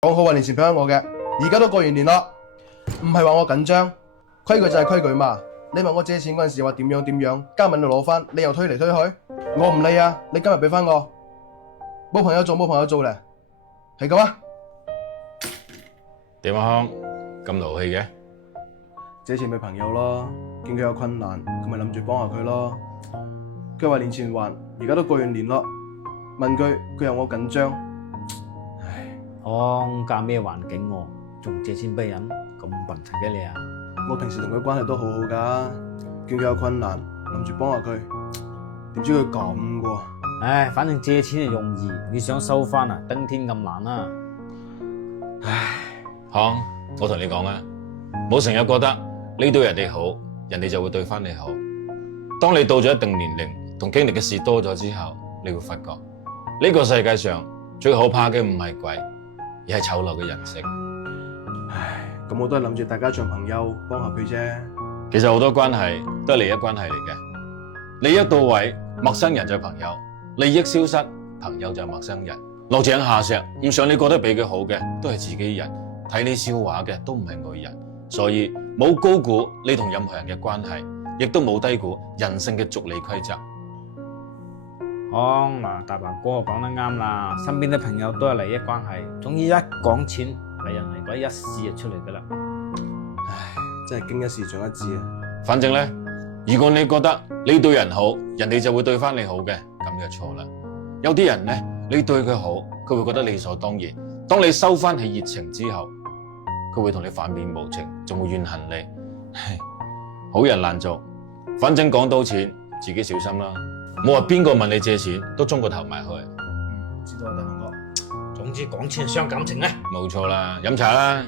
講好話年前俾翻我嘅，而家都過完年啦，唔係話我緊張，規矩就係規矩嘛。你問我借錢嗰陣時話點樣，加問你攞翻，你又推嚟推去，我唔理啊！你今日俾翻我，冇朋友做咧，係咁啊！點啊康，咁勞氣嘅？借錢俾朋友咯，見佢有困難，咁咪諗住幫下佢咯。佢話年前還，而家都過完年咯，問佢又我緊張，唉，康嫁咩環境喎？仲借錢俾人，咁笨柒嘅你啊！我平時同佢關係都好好噶，見佢有困難，諗住幫下佢，點知佢咁喎？唉，反正借錢係容易，你想收翻啊，登天咁難啊！唉，康，我同你講啊，冇成日覺得你對人哋好，人哋就會對翻你好。當你到咗一定年齡同經歷嘅事多咗之後，你會發覺呢個世界上最可怕嘅唔係鬼，而係醜陋嘅人性。唉，咁我都係諗住大家做朋友，幫下佢啫。其實好多關係都係利益關係嚟嘅，利益到位，陌生人就係朋友；利益消失，朋友就係陌生人。落井下石，唔想你覺得比佢好嘅都係自己人，睇你笑話嘅都唔係外人。所以冇高估你同任何人嘅關係，亦都冇低估人性嘅俗利規則。康嗱，大白哥講得啱啦，身邊啲朋友都係利益關係，總之一講錢，嚟人嚟鬼一試就出嚟噶啦。唉，真係經一事長一智啊！反正呢，如果你覺得你對人好，人哋就會對翻你好嘅，咁就錯啦。有啲人呢，你對佢好，佢會覺得理所當然。當你收翻起熱情之後，佢會同你反面無情，仲會怨恨你。唉，好人難做。反正講到錢，自己小心啦。冇話邊個問你借錢，都中個頭埋去。知道啊，大鵬哥。總之講錢係傷感情啊！冇錯啦，飲茶啦。